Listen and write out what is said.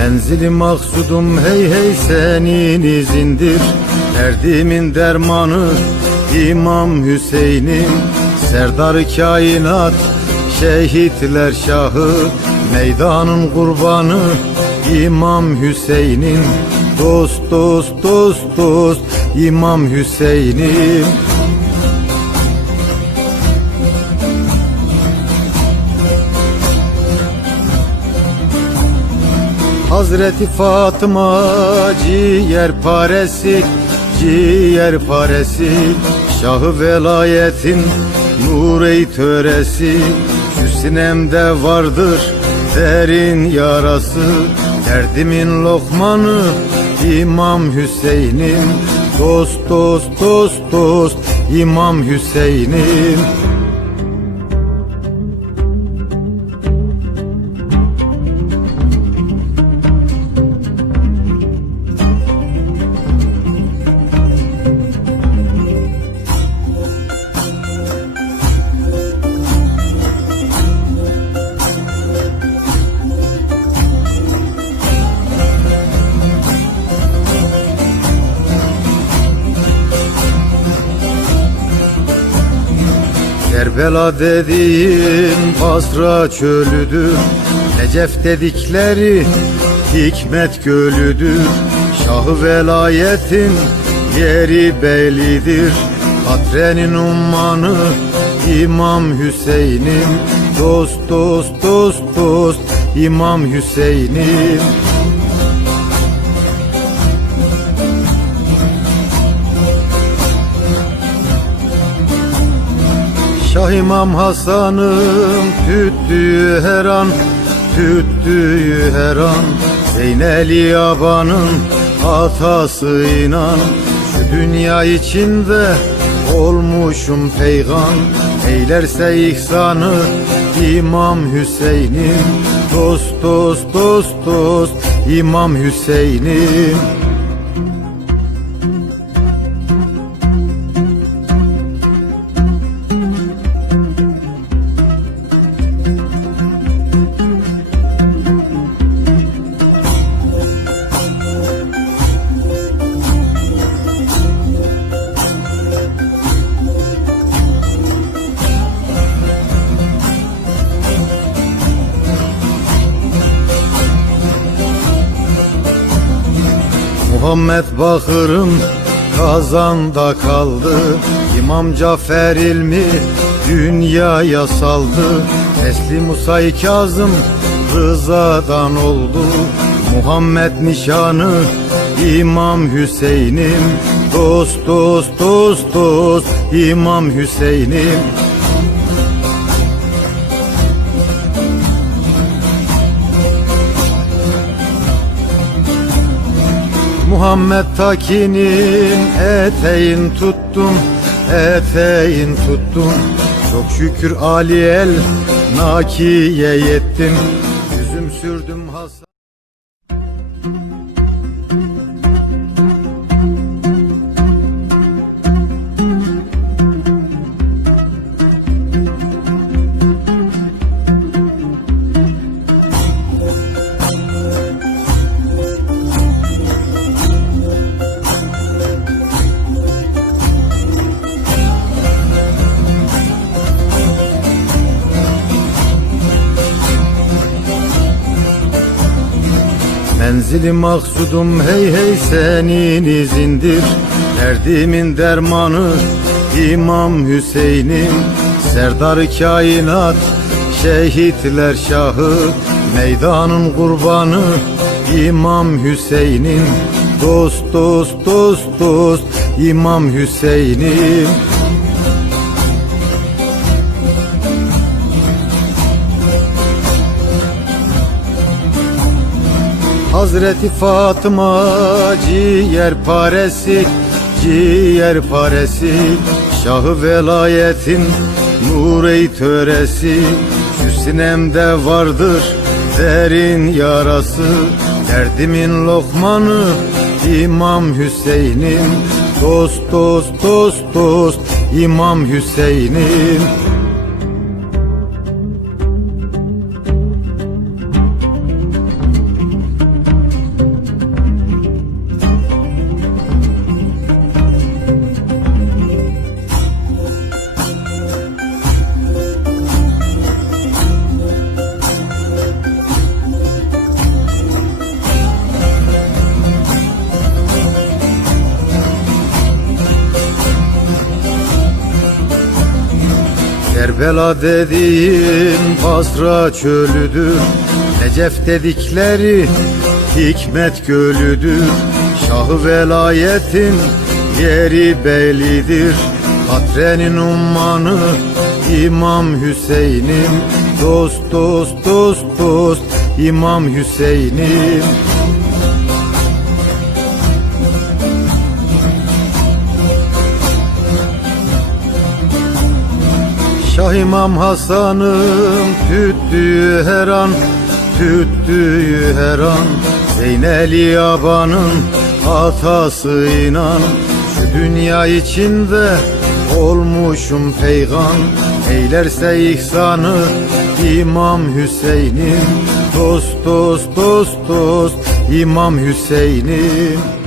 Menzilim maksudum hey hey senin izindir. Derdimin dermanı İmam Hüseyin'im. Serdar kainat Şehitler şahı. Meydanın kurbanı İmam Hüseyin'im. Dost dost dost dost İmam Hüseyin'im Hazreti Fatıma ciğer paresi ciğer paresi Şahı velayetin nur töresi. Şu vardır derin yarası Derdimin lokmanı İmam Hüseyin'im. Dost dost dost dost İmam Hüseyin'im Kerbela dediğin Basra çölüdür Necef dedikleri hikmet gölüdür Şahı velayetin yeri bellidir. Katrenin ummanı İmam Hüseyin'im. Dost dost dost dost İmam Hüseyin'im İmam Hasan'ım tüttüğü her an Tüttüğü her an. Zeyneli Yaban'ın hatası inan Şu dünya içinde olmuşum peygan. Eylerse ihsanı İmam Hüseyin'im Dost dost dost dost İmam Hüseyin'im Muhammed Bakır'ın kazanda kaldı. İmam Cafer ilmi dünyaya saldı. Teslim Musa Kazım rızadan oldu. Muhammed nişanı İmam Hüseyin'im. Dost dost dost dost İmam Hüseyin'im Muhammed Takin'in eteğin tuttum Eteğin tuttum. Çok şükür Ali el Nakiye yettim Yüzüm sürdüm Hasan Menzilim maksudum hey hey senin izindir. Derdimin dermanı İmam Hüseyin'im. Serdar kainat Şehitler şahı. Meydanın kurbanı İmam Hüseyin'im. Dost dost dost dost İmam Hüseyin'im Hazreti Fatıma ciğer paresi ciğer paresi Şahı velayetin nur töresi. Şu sinemde vardır derin yarası Derdimin lokmanı İmam Hüseyin'im Dost dost dost dost İmam Hüseyin'im Kerbela dediğin Basra çölüdür. Necef dedikleri Hikmet gölüdür. Şahı velayetin yeri bellidir. Hatrenin ummanı İmam Hüseyin'im. Dost dost dost dost İmam Hüseyin'im Şah İmam Hasan'ım tüttüğü her an Tüttüğü her an. Zeyneli Yaban'ın hatası inan Şu dünya içinde olmuşum peygan. Eylerse ihsanı İmam Hüseyin'im Dost dost dost dost İmam Hüseyin'im